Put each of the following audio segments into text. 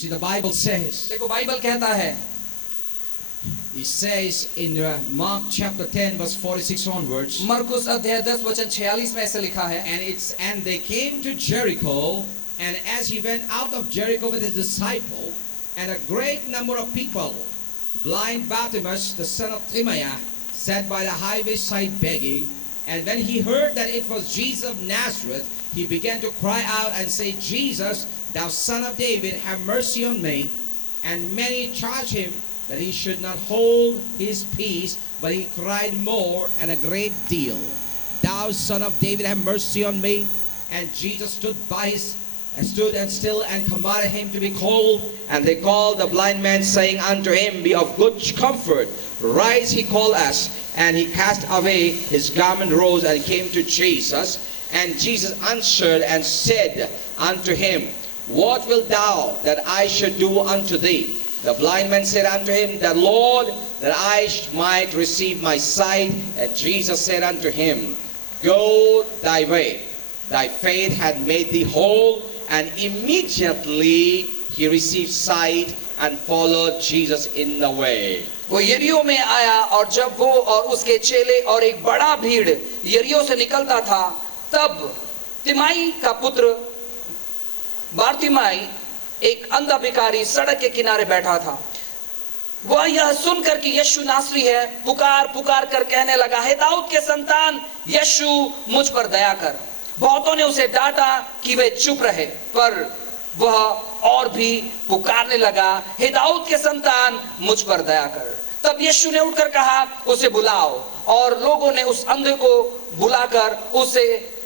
see, the Bible says, देखो Bible कहता है, it says in Mark chapter 10 verse 46 onwards, मरकुस अध्याय 10 वचन 46 में ऐसे लिखा है, and they came to Jericho, and as he went out of Jericho with his disciple and a great number of people, blind Bartimaeus the son of Timaeus sat by the highway side begging, and when he heard that it was Jesus of Nazareth, he began to cry out and say, Jesus, thou son of David, have mercy on me. And many charged him that he should not hold his peace, but he cried more and a great deal, thou son of David, have mercy on me. And Jesus stood still and commanded him to be called. And they called the blind man, saying unto him, be of good comfort, rise, he called us. And he cast away his garment, rose, and came to Jesus. And Jesus answered and said unto him, what wilt thou that I should do unto thee? The blind man said unto him, the Lord, that I might receive my sight. And Jesus said unto him, go thy way, thy faith hath made thee whole. And immediately he received sight and followed Jesus in the way. वो यरीहो में आया, और जब वो और उसके चेले और एक बड़ा भीड़ यरीहो से निकलता था, तब तिमाई का पुत्र बारतिमाई एक अंधा भिखारी सड़क के किनारे बैठा था। वह यह सुनकर कि यीशु नासरी है, पुकार पुकार कर कहने लगा, हे दाऊद के संतान, यीशु मुझ पर दया कर। बहुतों ने उसे डांटा कि वे चुप रहे, पर वह और भी पुकारने लगा, हे दाऊद के संतान, मुझ पर दया कर। तब यीशु ने उठकर कहा, उसे बुलाओ। और लोगों ने उस अंधे को बुलाकर उसे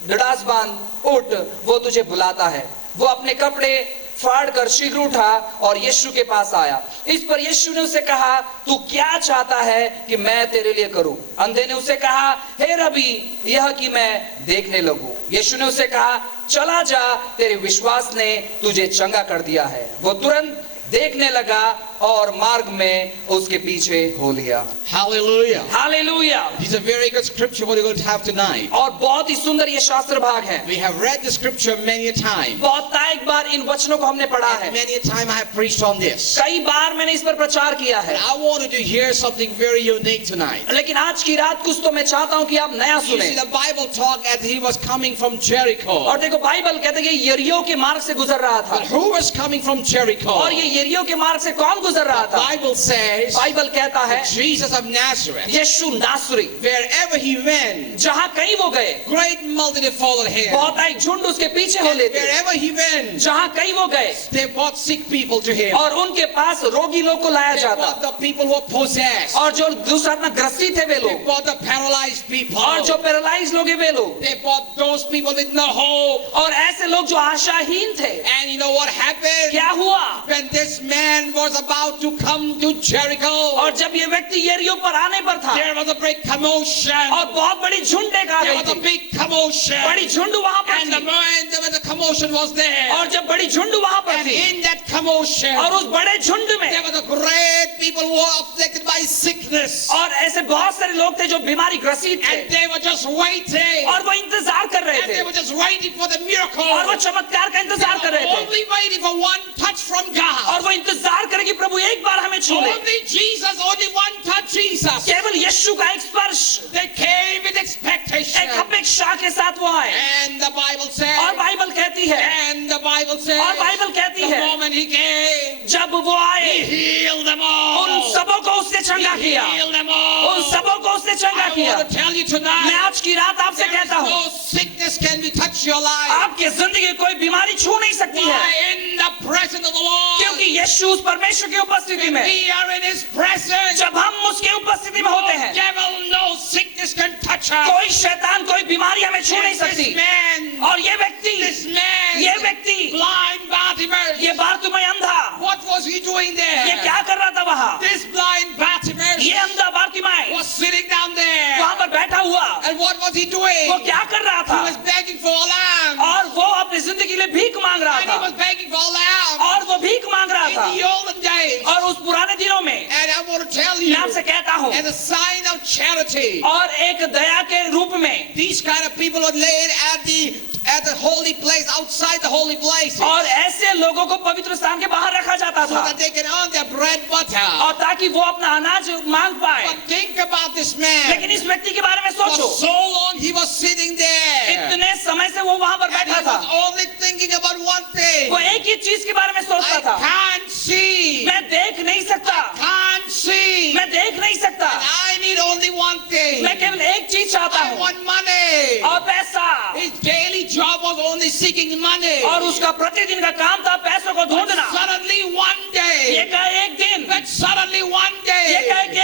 ढाढ़स बांध, उठ, वो तुझे बुलाता है। वो अपने कपड़े फाड़ कर शीघ्र उठा और यीशु के पास आया। इस पर यीशु ने उसे कहा, तू क्या चाहता है कि मैं तेरे लिए करूं? अंधे ने उसे कहा, हे रबी, यह कि मैं देखने लगूं। यीशु ने उसे कहा, चला जा, तेरे विश्वास ने तुझे चंगा कर दिया है। वो तुरंत देखने लगा और मार्ग में उसके पीछे हो लिया। Hallelujah. Hallelujah. This is a very good scripture what we're going to have tonight. और बहुत ही सुंदर ये शास्त्र भाग है। We have read the scripture many a time. बहुतायत बार इन वचनों को हमने पढ़ा है। Many a time I have preached on this. कई बार मैंने इस पर प्रचार किया है। But I wanted to hear something very unique tonight. लेकिन आज की रात कुछ तो मैं चाहता हूँ कि आप नया You सुने। see, the Bible talk as he was coming from Jericho. और देखो बाइबल कहते हैं कि यरीहो के मार्ग से गुजर रहा था। But who was coming from Jericho? और ये यरीहो के मार्ग से कौन गुजर रहा The था? Bible says बाइबल कहता है Jesus of Nazareth. यीशु नासरी, Wherever he went, जहाँ कहीं वो गए, great multitude followed him. बहुतायत झुंड उसके पीछे हो And लेते। wherever he went, जहाँ कहीं वो गए, they brought sick people to him. और उनके पास रोगी लोग को लाया They जाता। brought the people who were possessed. और जो दुष्टात्मा ग्रसित थे वे They लोग, brought the paralyzed people. और जो पैरालाइज लोग हैं वे लोग, They brought those people with no hope. और ऐसे लोग जो आशाहीन थे। And you know what happened? क्या हुआ? When this man was about to come to Jericho, और जब ये व्यक्ति यरीहो पर आने पर था, there was a great commotion. और बहुत बड़ी झुंड एक आ There गई was a थी। big commotion. बड़ी झुंड वहां पर And the थी। moment when the commotion was there, और जब बड़ी झुंड वहां पर and थी, in that commotion, और उस बड़े झुंड there में, was a great people who were afflicted by sickness. और ऐसे बहुत सारे लोग थे जो बीमारी ग्रसित थे, And they were just waiting. और वो इंतजार कर रहे And they थे, were just waiting for the miracle. और वो चमत्कार का इंतजार कर They रहे were थे, only waiting for one touch from God. और वो इंतजार करे कि प्रभु एक बार हमें छू ले। Only Jesus, only one touch Jesus. केवल यीशु का एक स्पर्श, They came with expectation. एक अपेक्षा के साथ वो आए। And the Bible says, और बाइबल कहती है, and the Bible says, और बाइबल कहती the है, moment he came, जब वो आए, he healed them all. उन सबों को उसने चंगा He किया, healed them उन all. सबों को उसने चंगा I किया। want to tell you मैं tonight, आज की रात आपसे there is कहता हूँ, no sickness can be touch your life. आपकी जिंदगी में कोई बीमारी छू नहीं सकती है, Why? In the presence of the Lord. क्योंकि यीशु उस परमेश्वर की उपस्थिति में, We are in his presence. जब हम उसकी उपस्थिति में होते हैं, Devil, no sickness can touch us. कोई शैतान, कोई बीमारी हमें छू नहीं And सकती। this man, और ये व्यक्ति, this man, ये व्यक्ति, blind Bartimaeus, ये बारतिमाई अंधा, what was he doing ये there? क्या कर रहा था वहाँ? This blind Bartimaeus ये अंधा बारतिमाई was sitting down there. वहाँ पर बैठा हुआ, And what was he doing? वो क्या कर रहा He था? was begging for a lamb. और वो अपनी जिंदगी के लिए भीख मांग रहा And he था, was begging for a lamb. और वो भीख मांग रहा In था। the olden days. और उस पुराने दिनों में And I want to tell मैं you, आपसे कहता हूँ, as a sign of charity, और एक दया के रूप में these kind of people are laid at the at the holy place, outside the holy place, so और ऐसे लोगों को पवित्र स्थान के बाहर रखा जाता था that they can earn their bread butter. और ताकि वो अपना अनाज मांग पाए। But think about this man. लेकिन इस व्यक्ति के बारे में For सोचो, so long he was sitting there, इतने समय से वो वहां पर and बैठा he was था, only thinking about one thing. वो एक ही चीज के बारे में सोचता I था, can't see. मैं देख नहीं सकता, Can't see. मैं देख नहीं सकता, I need only one thing. मैं केवल एक चीज चाहता I हूँ want money. और पैसा। His daily job was only seeking money. और उसका प्रतिदिन का काम था पैसों को ढूंढना। Suddenly one day, एक दिन, but suddenly one day,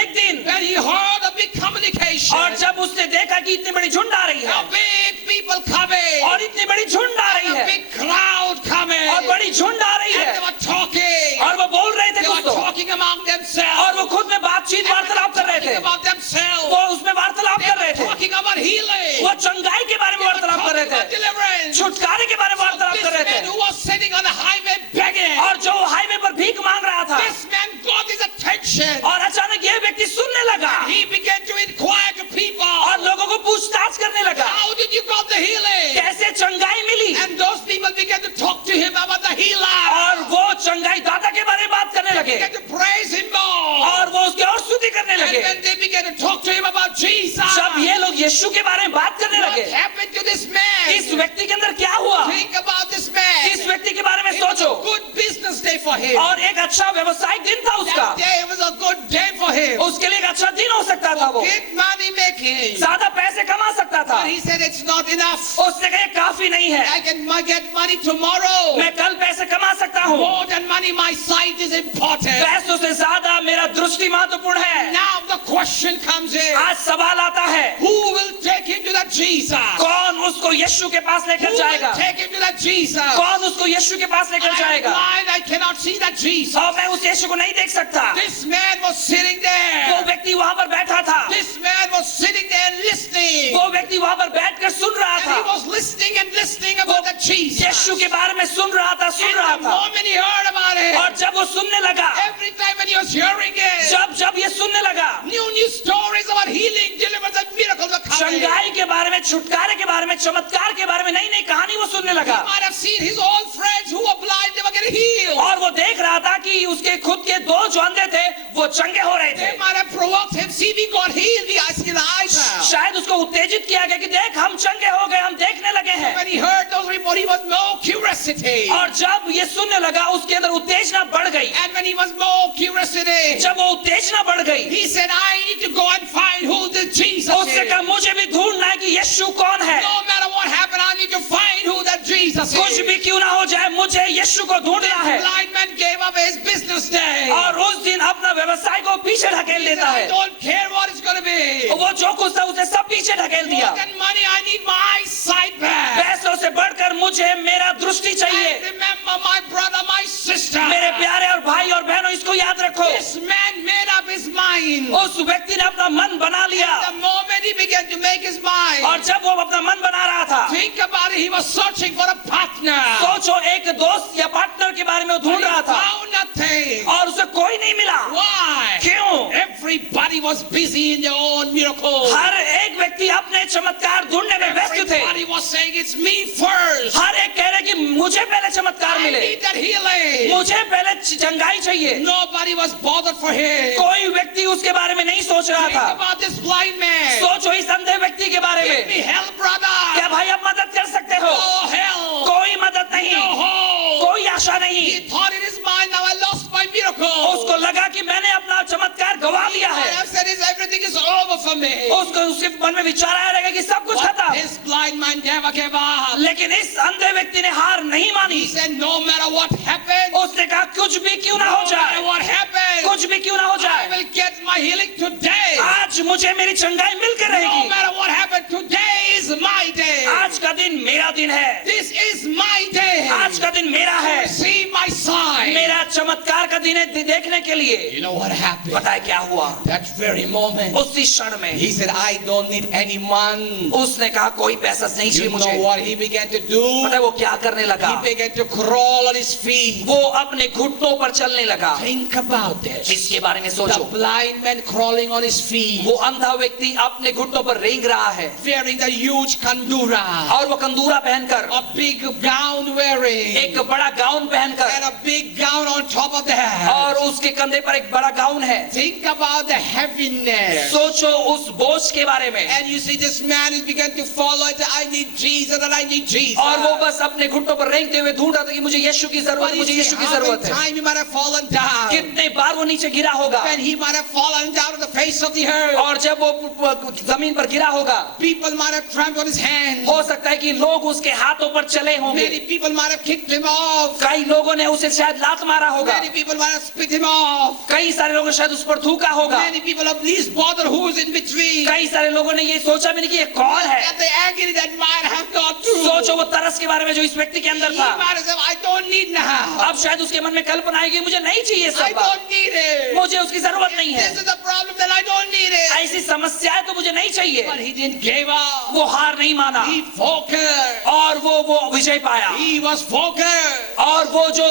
एक दिन, when he heard a big communication, और जब उसने देखा कि इतनी बड़ी झुंड आ रही है a big people coming, और इतनी बड़ी झुंड आ रही a है big crowd coming, और बड़ी झुंड आ रही and है they were talking, और वो बोल रहे थे they कुछ were तो, talking among themselves, और वो खुद में बातचीत वार्तालाप कर रहे talking थे, about themselves, वो उसमें वार्तालाप they कर were रहे थे, talking about healing, वो चंगाई के बारे में they were वार्तालाप कर talking रहे about थे, deliverance. छुटकारे के बारे में वार्तालाप This कर रहे man थे, who was sitting on the highway begging, और जो हाईवे पर भीख मांग रहा था, this man got his attention. और अचानक ये व्यक्ति सुनने लगा He began to inquire to people, और लोगों को पूछताछ करने लगा, how did you got the healing? कैसे चंगाई मिली, And those people began to talk to him about the healer. और वो चंगाई दाता के बारे में बात करने लगे Began to praise him more. और वो उसकी और स्तुति करने And लगे। when they began to talk to him about Jesus, जब ये लोग यीशु के बारे में बात करने what लगे, happened to this man? इस व्यक्ति के अंदर क्या हुआ, Think about this man. इस व्यक्ति के बारे में It was सोचो, a good business day for him. और एक अच्छा व्यवसायिक दिन था उसका, That day was a good day for him. उसके लिए एक अच्छा दिन हो सकता था, वो Good money making. ज्यादा पैसे कमा सकता था। But he said it's not enough. उसने कहा ये काफी नहीं है, I can get money tomorrow. मैं कल पैसे कमा सकता हूँ, More than money, my sight is important. पैसों से ज्यादा मेरा दृष्टि महत्वपूर्ण है। Now the question comes in. आज सवाल आता है, Who will take him to that Jesus? कौन उसको यीशु के पास Who लेकर will जाएगा, take him to that Jesus? कौन उसको यीशु के पास लेकर I am जाएगा, blind, I cannot see that Jesus. और मैं उस यीशु को नहीं देख सकता। This man was sitting वो there. व्यक्ति वहां पर बैठा था, This man was sitting there listening. वो व्यक्ति वहां पर बैठकर सुन रहा And था, he was listening and listening about that Jesus. यीशु के बारे में सुन रहा था, सुन रहा And the था, moment he heard about it, और जब वो सुनने लगा, every time when he was hearing it, जब ये सुनने लगा, new stories about healing, deliverance, and miracles were coming. चंगाई के बारे में, छुटकारे के बारे में, चमत्कार के बारे में नई नई कहानी वो सुनने He लगा, might have seen his old friends who were blind, they were getting healed. और वो देख रहा था कि उसके खुद के दो जो अंधे थे वो चंगे हो रहे थे। They might have provoked him. See, we got healed. We are seeing the eyes now. शायद उसको उत्तेजित किया गया कि देख हम चंगे हो गए, हम देखने लगे हैं। When he heard those reports, he was more curiosity. और जब ये सुनने लगा उसके अंदर उत्तेजना बढ़ गई, And when he was more curiosity, जब वो उत्तेजना बढ़ गई, he said, I need to go and find who this Jesus उसने is. कहा मुझे भी ढूंढना है कि यीशु कौन है, No matter what happened, I need to find who that Jesus कुछ is. भी क्यों ना हो जाए मुझे यीशु को ढूंढना The है। blind man gave up his business day. और उस दिन अपना व्यवसाय को पीछे ढकेल He said, देता I है, don't care what it's going to be. वो जो कुछ था उसे सब पीछे ढकेल दिया। More than money, I need my eyesight back. पैसों से बढ़कर मुझे मेरा दृष्टि चाहिए। And remember, my brother, my sister. मेरे प्यारे और भाई और बहनों, इसको याद रखो, This man made up his mind. उस व्यक्ति ने अपना मन बना लिया, The moment he began to make his mind, और जब वो अपना मन बना रहा था, think about it, he was searching for a partner. सोचो एक दोस्त या पार्टनर के बारे में वो But ढूंढ he रहा था, found nothing. और उसे कोई नहीं मिला। Why? क्यों? Everybody was busy in their own miracles. हर एक व्यक्ति अपने चमत्कार ढूंढने में व्यस्त थे। Everybody was saying, it's me first. हर एक कह रहे कि मुझे पहले चमत्कार I मिले, need that healing. मुझे पहले चंगाई चाहिए। Nobody was bothered for him. कोई व्यक्ति उसके बारे में नहीं सोच रहा Think था। about this blind man. सोचो इस अंधे व्यक्ति के बारे Give me में, help, brother. क्या भाई आप मदद कर सकते हो? No help. कोई मदद नहीं, No hope. कोई आशा नहीं। He thought in his mind, now I lost my miracle. उसको लगा कि मैंने अपना चमत्कार गवा He दिया might है। have said, everything is over for me. उसको उसके मन में विचार आया रहेगा कि सब कुछ But खत्म, this blind man never gave up. लेकिन इस अंधे व्यक्ति ने हार नहीं मानी। He said, no matter what happened, उसने कहा कुछ भी क्यों ना हो no matter जाए, what happened, कुछ भी क्यों ना हो I जाए, will get my healing today. आज मुझे मेरी चंगाई मिलकर No रहेगी। matter what happened, today is my day. आज का दिन मेरा दिन है, This is my day. आज का दिन मेरा है। Receive my sign. मेरा चमत्कार का दिन है देखने के लिए। You know what happened? पता है क्या हुआ? That very moment, उसी क्षण में he said, I don't need any money. उसने कहा कोई पैसा नहीं चाहिए You मुझे। know what he began to do? पता है वो क्या करने लगा? He began to crawl on his feet. वो अपने घुटनों पर चलने लगा। Think about this. इसके बारे में The सोचो। blind man crawling on his feet, वो अंधा व्यक्ति अपने घुटनों पर रेंग रहा है wearing the huge kandura, और वो कंदूरा पहनकर, a big gown wearing, एक बड़ा गाउन पहनकर, and a big gown on top of that. और उसके कंधे पर एक बड़ा गाउन है। Think about the heaviness. सोचो उस बोझ के बारे में। And you see this man is began to follow it. I need Jesus and I need Jesus. और वो बस अपने घुटनों पर रेंगते हुए ढूंढ रहा था कि मुझे यीशु की जरूरत But है, you मुझे see यीशु की how जरूरत many है। time he might have fallen down. कितने बार वो नीचे गिरा होगा। When he might have fallen down on the face of the earth. और जब वो जमीन पर गिरा होगा, People might have trampled on his hands. हो सकता है कि लोग उसके हाथों पर चले होंगे। Many people might have kicked him off. कई लोगों ने उसे शायद लात मारा होगा। Many people might have spit him off. कई सारे लोगों ने शायद उस पर थूका होगा। Many people have least bothered who's in between. कई सारे लोगों ने ये सोचा भी नहीं कि ये कौन है। At the agony that might have gone through. सोचो वो तरस के बारे में जो इस व्यक्ति के He अंदर might था। have said, I don't need now. अब शायद उसके मन में कल्पना आएगी मुझे नहीं चाहिए I सब, don't need it. मुझे उसकी जरूरत नहीं है। This is the problem that I don't need it. ऐसी समस्या है तो मुझे नहीं चाहिए। But he didn't give up. वो हार नहीं माना He focused. और वो विजय पाया। He was focused. और वो जो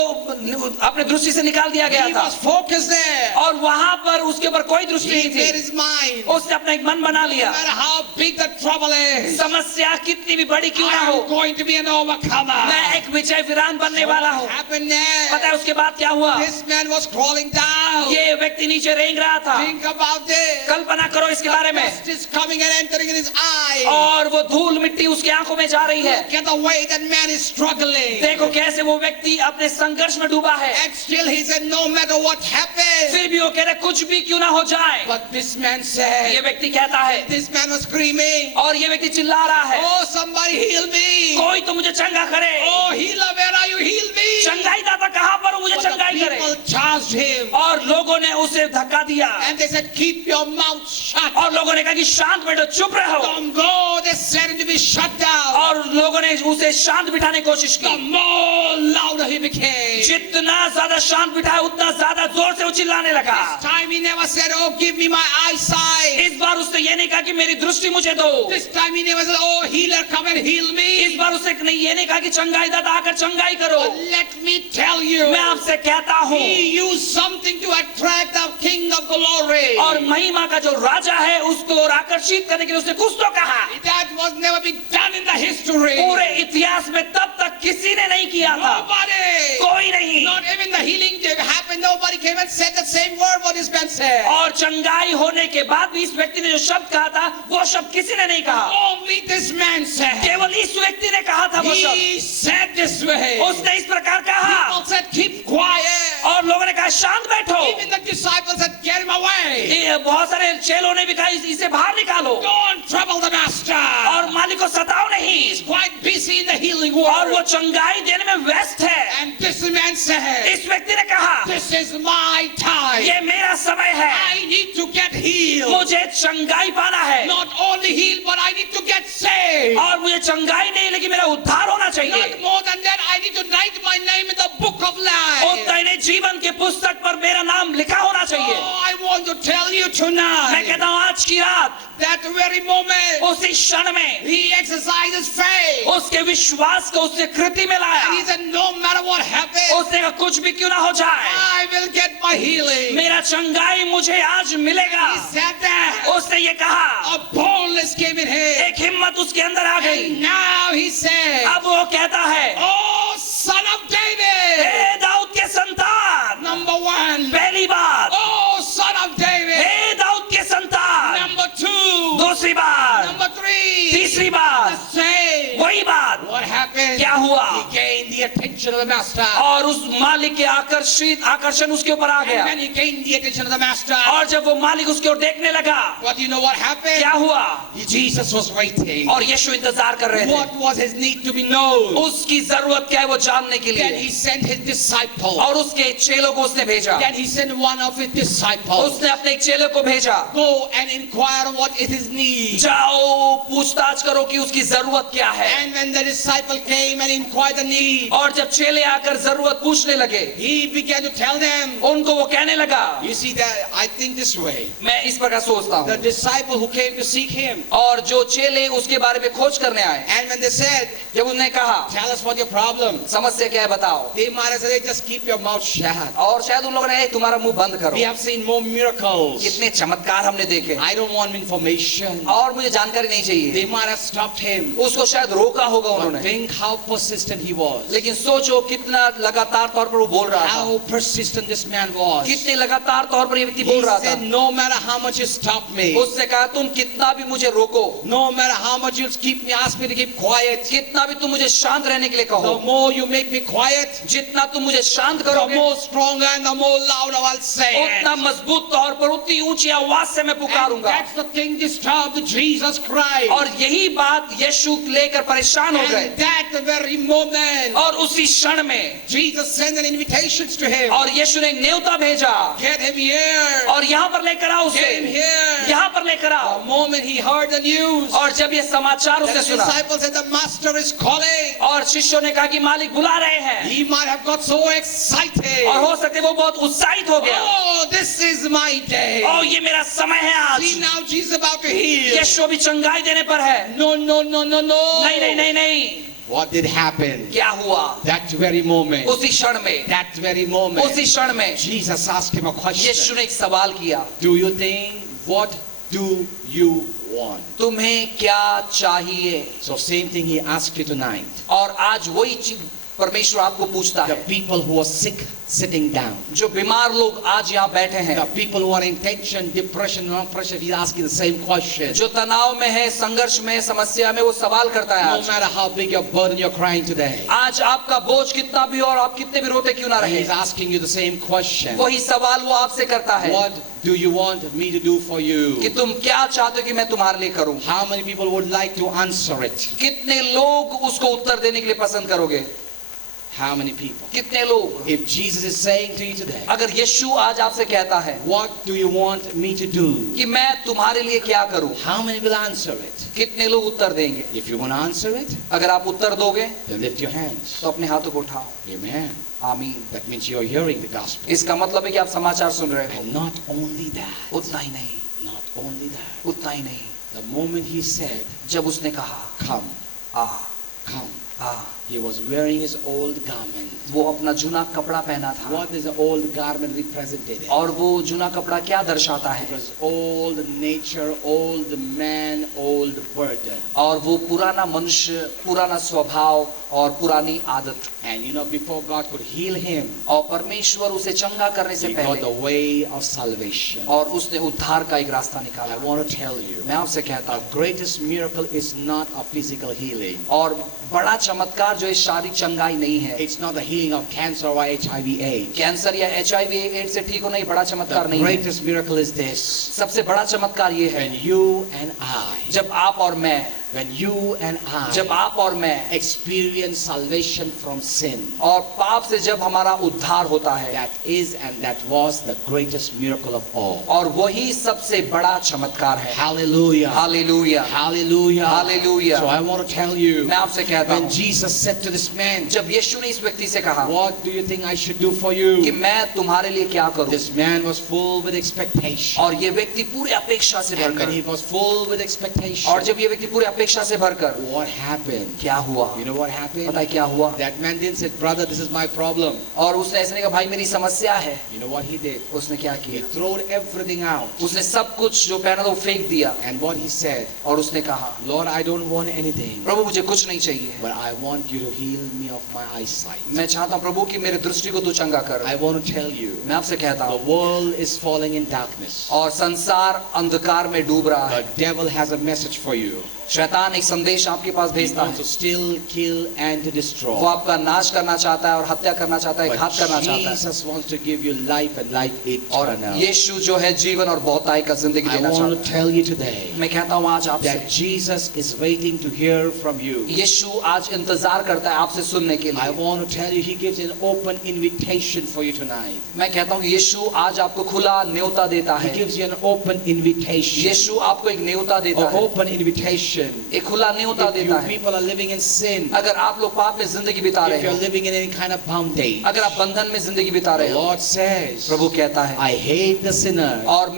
अपने दृष्टि से निकाल दिया गया He था was focused there. और वहां पर उसके ऊपर कोई दृष्टि He नहीं made थी। his mind. उसने अपना एक मन बना No लिया, matter how big the trouble is, समस्या कितनी भी बड़ी क्यों ना I हो, am going to be an overcomer. मैं एक विजय वीरान बनने वाला What हूँ। happened पता है next? उसके बाद क्या हुआ? This man was crawling down. ये व्यक्ति नीचे रेंग रहा था। Think about this. कल्पना करो इसके बारे में। Dust is coming and entering in his eye. और वो धूल मिट्टी उसकी आंखों में जा रही है। Look at the way that man is struggling. देखो कैसे वो व्यक्ति अपने संघर्ष में डूबा है। And still he said, no matter what happens. फिर भी वो कह रहे कुछ भी क्यों ना हो जाए। But this man ये said, व्यक्ति कहता है, this man was screaming, और ये व्यक्ति चिल्ला रहा है, oh, somebody heal me. कोई तो मुझे चंगा करे। Oh, healer, where are you? Heal me. चंगाई दाता कहाँ पर हो, मुझे But the चंगाई करे। people charged him. और लोगों ने उसे धक्का दिया And they said, keep your mouth shut. और लोगों ने कहा कि शांत बैठो, चुप रहो। Don't go. They said him to be shut down. और लोगों ने उसे शांत बिठाने की कोशिश The की। more louder he became. जितना ज्यादा शांत बिठाया उतना ज्यादा जोर से वो चिल्लाने लगा। This time he never said, oh, give me my eyesight. इस बार उसने ये नहीं कहा कि मेरी दृष्टि मुझे दो। This time he never said, oh, healer, come and heal me. इस बार उसने ये नहीं कहा कि चंगाई दाता आकर चंगाई करो। But let me tell you, मैं आपसे कहता हूँ, he used something to attract the King of Glory. और महिमा का जो राजा है उसको और आकर्षित करने के लिए उसने कुछ तो कहा। That was never been done in the history. पूरे इतिहास में तब तक किसी ने नहीं किया था, Nobody. कोई नहीं। Not even the healing happened. Nobody came and said the same word what this man said. और चंगाई होने के बाद भी इस व्यक्ति ने जो शब्द कहा था वो शब्द किसी ने नहीं कहा, Only this man said. केवल इस व्यक्ति ने कहा था वो शब्द। He said this way. उसने इस प्रकार कहा People said, keep quiet. और लोगों ने कहा शांत बैठो। Even the disciples said, get him away. ये बहुत सारे चेलों ने भी कहा इसे बाहर निकालो Don't trouble the master. और मालिक को सताओ He's नहीं। quite busy in the healing और वो work. चंगाई देने में व्यस्त है। And this man said, इस व्यक्ति ने कहा this is my time. ये मेरा समय है, I need to get healed. मुझे चंगाई पाना है Not only healed, but I need to get saved. और मुझे चंगाई नहीं लेकिन मेरा उद्धार होना चाहिए। Not more than that, I need to write my name in the book of life. उतने जीवन के पुस्तक पर मेरा नाम लिखा होना चाहिए। Oh, I want to tell you मैं tonight, कहता हूँ आज की रात that very moment, उसी क्षण में he exercises faith. उसके विश्वास को उसने कृति में And he लाया। said, no matter what happens, उसने कहा कुछ भी क्यों ना हो जाए, I will get my healing. मेरा चंगाई मुझे आज मिलेगा। He said that. उसने ये कहा, A boldness came in him. एक हिम्मत उसके अंदर आ गई। And now he said, अब वो कहता है, oh, son of David. हे दाऊद के संतान। Number one. पहली बात, Oh, son of David. हे दाऊद के संतान। Number two. दूसरी बात, Number three. तीसरी बात, Say. वही बात। What happened? क्या हुआ? He gained the attention of the master. और उस मालिक के आकर्षण उसके ऊपर आ And गया। when he gained the attention of the master, और जब वो मालिक उसकी ओर देखने लगा, what do you know what happened? क्या हुआ? Jesus was waiting. और यीशु इंतजार कर रहे थे। What was his need to be known? उसकी जरूरत क्या है वो जानने के Then लिए। he sent his disciples. और उसके चेलों को उसने भेजा। Then he sent one of his disciples. उसने अपने एक चेले को भेजा, Go and inquire what is his need. जाओ पूछताछ करो कि उसकी जरूरत क्या है। And when the disciples disciple came and inquired the need, और जब चेले आकर जरूरत पूछने लगे, he began to tell them. उनको वो कहने लगा, You see that? I think this way. मैं इस प्रकार सोचता The हूँ, disciple who came to seek him, और जो चेले उसके बारे में खोज करने आए, and when they said, जब उन्होंने कहा "Tell us what your problem," समस्या क्या है बताओ, they might have said, "Hey, just keep your mouth shut." और शायद उन लोगों ने, "ए, तुम्हारा मुंह बंद We करो, have seen more miracles. कितने चमत्कार हमने देखे, I don't want information. और मुझे जानकारी नहीं चाहिए." They might have stopped him. उसको शायद रोका होगा But उन्होंने, think how persistent he was. लेकिन सोचो कितना लगातार तौर पर वो बोल रहा था, How persistent this man was. He कितने लगातार तौर पर ये व्यक्ति बोल रहा था। said, "No matter how much you stop me, उससे कहा तुम कितना भी मुझे रोको, no matter how much you keep me, ask me to keep quiet, कितना भी तुम मुझे शांत रहने के लिए the कहो, more you make me quiet, जितना तुम मुझे शांत the करोगे, more stronger and the more louder I'll say उतना it." मजबूत तौर पर उतनी ऊंची आवाज से मैं And पुकारूंगा। that's the thing disturbed Jesus Christ. और यही बात यीशु लेकर परेशान हो गए, And that very moment, और उसी क्षण में Jesus sent an invitation to him. और यीशु ने न्योता भेजा, Get him here. और यहाँ पर लेकर आओ Get him उसे, here. यहाँ पर लेकर आओ। The moment he heard the news, और जब ये समाचार the उसे सुना, disciples said, "The master is calling." और शिष्यों ने कहा कि मालिक बुला रहे हैं, He might have got so excited. और हो सकते वो बहुत उत्साहित हो गया, Oh, this is my day. और ये मेरा समय है आज, See, now Jesus is about to heal. यीशु अभी चंगाई देने पर है। No, no, no, no, no. नहीं नहीं नहीं नहीं, What did happen? क्या हुआ? That very moment. उसी क्षण में, That very moment. उसी क्षण में Jesus asked him a Yeshu question. ने एक सवाल किया, Do you think? What do you want? तुम्हें क्या चाहिए? So same thing he asked you tonight. और आज वही चीज परमेश्वर आपको पूछता The है। people who are sick sitting down. जो बीमार लोग आज यहाँ बैठे हैं, The people who are in tension, depression, long pressure, he's asking the same question. जो तनाव में है, संघर्ष में, समस्या में, वो सवाल करता है No आज। matter how big your burden you're crying today. आज आपका बोझ कितना भी हो और आप कितने भी रोते क्यों ना रहे, He's asking you the same question. वही सवाल वो आपसे करता है What do you want me to do for कि you? तुम क्या चाहते हो कि मैं तुम्हारे लिए करूं। How many people would like to answer it? कितने लोग उसको उत्तर देने के लिए पसंद करोगे? How many people? कितने लोग? If Jesus is saying to you today, अगर यीशु आज आपसे कहता है what do you want me to do? कि मैं तुम्हारे लिए क्या करूं, How many will answer it? कितने लोग उत्तर देंगे? If you want to answer it, अगर आप उत्तर दोगे then lift your hands. तो अपने हाथों को उठाओ। Amen. आमीन। That means you're hearing the gospel. इसका मतलब है कि आप समाचार सुन रहे हो। And not only that, उतना ही नहीं, not only that, उतना ही नहीं, the moment he said, जब उसने कहा come, uh come, uh, he was wearing his old garment. वो अपना जूना कपड़ा पहना था। What is the old garment represented? और वो जूना कपड़ा क्या दर्शाता It है? was old nature, old man, old burden. और वो पुराना मनुष्य, पुराना स्वभाव और पुरानी आदत। And you know, before God could heal him, और परमेश्वर उसे चंगा करने से he got the पहले way of salvation. और उसने उद्धार का एक रास्ता I निकाला। want to tell you, मैं आपसे कहता the हूँ, greatest miracle is not a physical healing. और बड़ा चमत्कार जो है शारीरिक चंगाई नहीं है। It's not the healing of cancer or HIV/AIDS. Cancer या HIV एड्स से ठीक होना ही बड़ा चमत्कार The नहीं है। greatest miracle is this. सबसे बड़ा चमत्कार ये है, When you and I, जब आप और मैं, when you and जब I आप और मैं experience salvation from sin, और पाप से जब हमारा उद्धार होता है, that is and that was the greatest miracle of all. और वही सबसे बड़ा चमत्कार है। Hallelujah. Hallelujah, Hallelujah. Hallelujah. So I want to tell you, मैं आपसे कहता when हूँ, Jesus said to this man, जब यीशु ने इस व्यक्ति से कहा what do you think I should do for कि you? मैं तुम्हारे लिए क्या करूं, This man was full with expectation. और ये व्यक्ति पूरे अपेक्षा से And when भरकर, he was full with expectation, और जब ये व्यक्ति पूरे अपेक्षा से भरकर, what happened? क्या हुआ? You know what पता happened? है क्या हुआ? That man didn't say, brother, this is my problem. और उसने ऐसे नहीं कहा भाई मेरी समस्या है। You know what he did? उसने क्या He किया? threw everything out. उसने सब कुछ जो पहना था वो फेंक दिया, And what he said, और उसने कहा Lord, I don't want anything, प्रभु मुझे कुछ नहीं चाहिए, but I want you to heal me of my eyesight. मैं चाहता हूँ प्रभु कि मेरे दृष्टि को तू चंगा कर। I want to tell you, मैं आपसे कहता the हूँ, world is falling in darkness. और संसार अंधकार में डूब रहा है। The devil has a message for you. शैतान एक संदेश आपके पास He भेजता wants है, to steal, kill, and to वो destroy. आपका नाश करना चाहता है और हत्या करना चाहता है, But घात करना चाहता है। Jesus wants to give you life and life और eternal. यीशु जो है जीवन और बहुतायी का जिंदगी I देना want चाहता to tell you today है। मैं कहता हूँ आज आपसे, that Jesus is waiting to hear from you. यीशु आज इंतजार करता है आपसे सुनने के I लिए। want to tell you, He gives an open invitation for you tonight. मैं कहता हूँ यीशु आज आपको खुला न्योता देता He है। gives you an open invitation. यीशु आपको एक न्योता देता An है, open invitation invitation. एक खुला न्योता If देता you है। people are living in sin, अगर आप लोग पाप में जिंदगी बिता if रहे you're हो, living in any kind of bondage, अगर आप बंधन में जिंदगी बिता the रहे हो, Lord says, प्रभु कहता है, I hate the sinner. और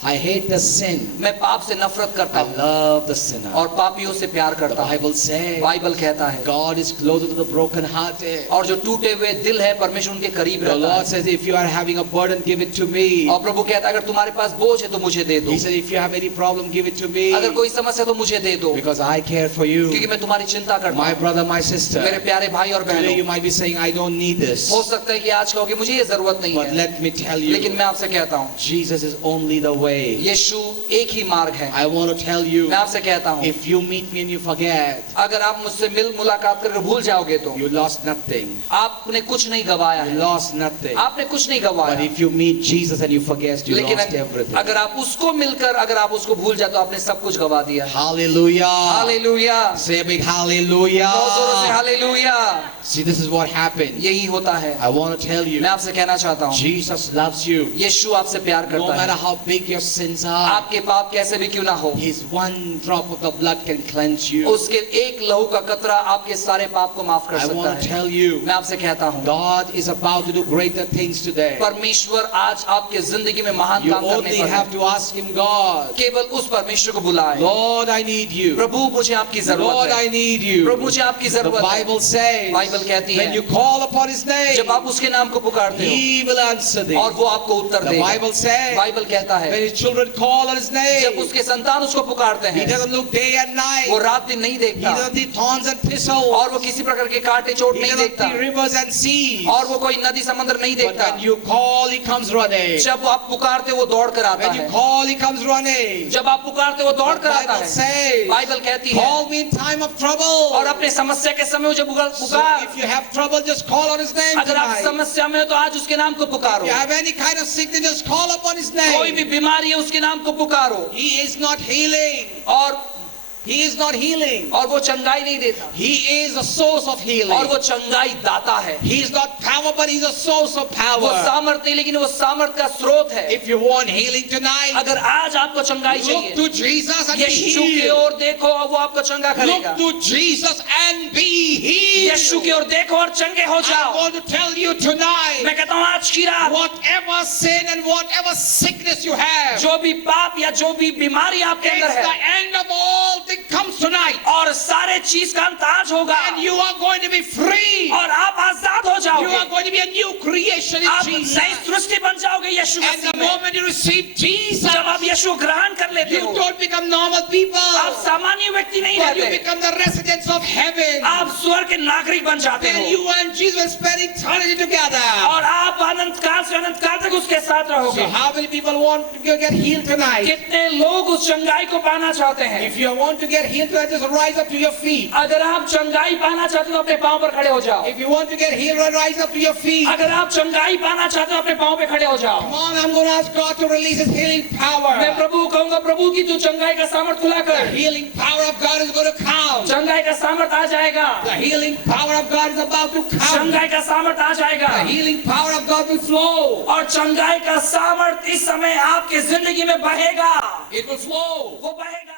I hate the sin. मैं पाप से नफरत करता I हूँ love the sinner. और पापियों से प्यार The करता हूँ। Bible says, बाइबल कहता है, God is closer to the brokenhearted. और जो टूटे हुए दिल है परमेश्वर उनके करीब The रहता Lord है। says, if you are having a burden, give it to me. और प्रभु कहता है, अगर तुम्हारे पास बोझ है तो मुझे दे दो, He said, if you have any problem, give it to me. अगर कोई समस्या तो मुझे दे दो, Because I care for क्योंकि you. मैं तुम्हारी चिंता करता My हूँ। brother, my sister. मेरे प्यारे भाई और Today you बहनों, might be saying, I don't need this. हो सकता है कि आज कहोगे मुझे ये जरूरत नहीं But है, let me tell लेकिन you, मैं आपसे कहता हूँ, Jesus is only the way. यीशु एक ही मार्ग है। I want to tell you, मैं आपसे कहता हूँ, if you meet me and you forget, अगर आप मुझसे मुलाकात करके भूल जाओगे तो you lost nothing. आपने कुछ नहीं गवाया You है, lost nothing. आपने कुछ नहीं But गवाया। if you meet Jesus and you forget, you लेकिन lost everything. अगर आप उसको मिलकर अगर आप उसको भूल जाते तो आपने सब कुछ गवा दिया है। Hallelujah. Hallelujah, Say a big hallelujah. बहुत जोरों से hallelujah. See, this is what happened. यही होता है। I want to tell you, मैं आपसे कहना चाहता हूँ, Jesus loves you. यीशु आपसे प्यार No करता matter है। how big your sins are, आपके पाप कैसे भी क्यों ना हो, His one drop of the blood can cleanse you. उसके एक लहू का कतरा आपके सारे पाप को माफ कर I सकता want to है। tell you, मैं आपसे कहता हूँ, God is about to do greater things today. परमेश्वर आज आपके जिंदगी में महान You काम करने only पर have है। to ask Him, God, केवल उस परमेश्वर को बुलाए, Lord, I need you. प्रभु मुझे आपकी Lord, जरूरत है, I need you. प्रभु मुझे आपकी The जरूरत है। Bible says, बाइबल कहती when है, you call upon His name, जब आप उसके नाम को पुकारते हो He will answer thee. और वो आपको उत्तर The देगा। Bible says, बाइबल कहता when है, His children call on His जब name, उसके संतान उसको पुकारते He हैं, doesn't look day and night. वो रात दिन नहीं He देखता doesn't see thorns and thistles. और वो किसी प्रकार के कांटे चोट He नहीं doesn't देखता see rivers and seas. और वो कोई नदी समंदर नहीं But देखता। when you call, He comes running. जब आप पुकारते वो दौड़ कर आता When you है, call, He comes running. जब आप पुकारते वो दौड़ The कर आता Bible है। says, बाइबल कहती है, call me in time of और trouble. अपने समस्या के समय जब So पुकार, if you have trouble, just call on His name अगर आप tonight. समस्या में हो तो आज उसके नाम को If Pukaro. you have any kind of sickness, just call upon His कोई भी name. बीमारी है उसके नाम को पुकारो, He is not healing. और He is not healing. वो चंगाई नहीं देता, He is a source of और healing. वो चंगाई दाता है। He is not power, but He's a source of वो power. सामर्थ नहीं, लेकिन वो सामर्थ का स्रोत है। If you want healing tonight, अगर आज आपको चंगाई look चाहिए, to Jesus and be यीशु की healed. ओर देखो और वो आपको चंगा करेगा। Look to Jesus and be healed. यीशु की ओर देखो और चंगे हो I जाओ। want to tell you tonight, मैं कहता हूँ आज की रात whatever sin and whatever sickness you have, जो भी पाप या जो भी बीमारी आपके it's अंदर the है, end of all things comes tonight. और सारे चीज का अंत आज होगा, And you are going to be free. और आप आजाद हो You जाओगे। are going to be a new creation in आप Jesus. नई सृष्टि बन जाओगे यीशु And the मसीह में। moment you receive Jesus, जब आप यीशु ग्रहण कर लेते you हो, don't become normal people, आप सामान्य व्यक्ति नहीं but you रहते, become the residents of heaven. आप स्वर्ग के नागरिक बन जाते Then हो, you and Jesus will spend eternity together. और आप अनंत काल से अनंत काल तक उसके साथ So रहोगे। how many people want to get healed tonight? कितने लोग उस चंगाई को पाना चाहते हैं? If you want to get healed tonight, just rise up to your feet. अगर आप चंगाई पाना चाहते हो अपने पांव पर खड़े हो जाओ। If you want to get healed, rise up to your feet. अगर आप चंगाई पाना चाहते हो अपने पांव पे खड़े हो जाओ। Come on, I'm going to ask God to release His healing power. मैं प्रभु को कहूंगा, प्रभु की तू चंगाई का सामर्थ खुला The कर। healing power of God is going to come. चंगाई का सामर्थ आ जाएगा, The healing power of God is about to come. चंगाई का सामर्थ आ जाएगा, The healing power of God will flow. और चंगाई का सामर्थ इस समय आपकी जिंदगी में बहेगा, It will flow. वो बहेगा।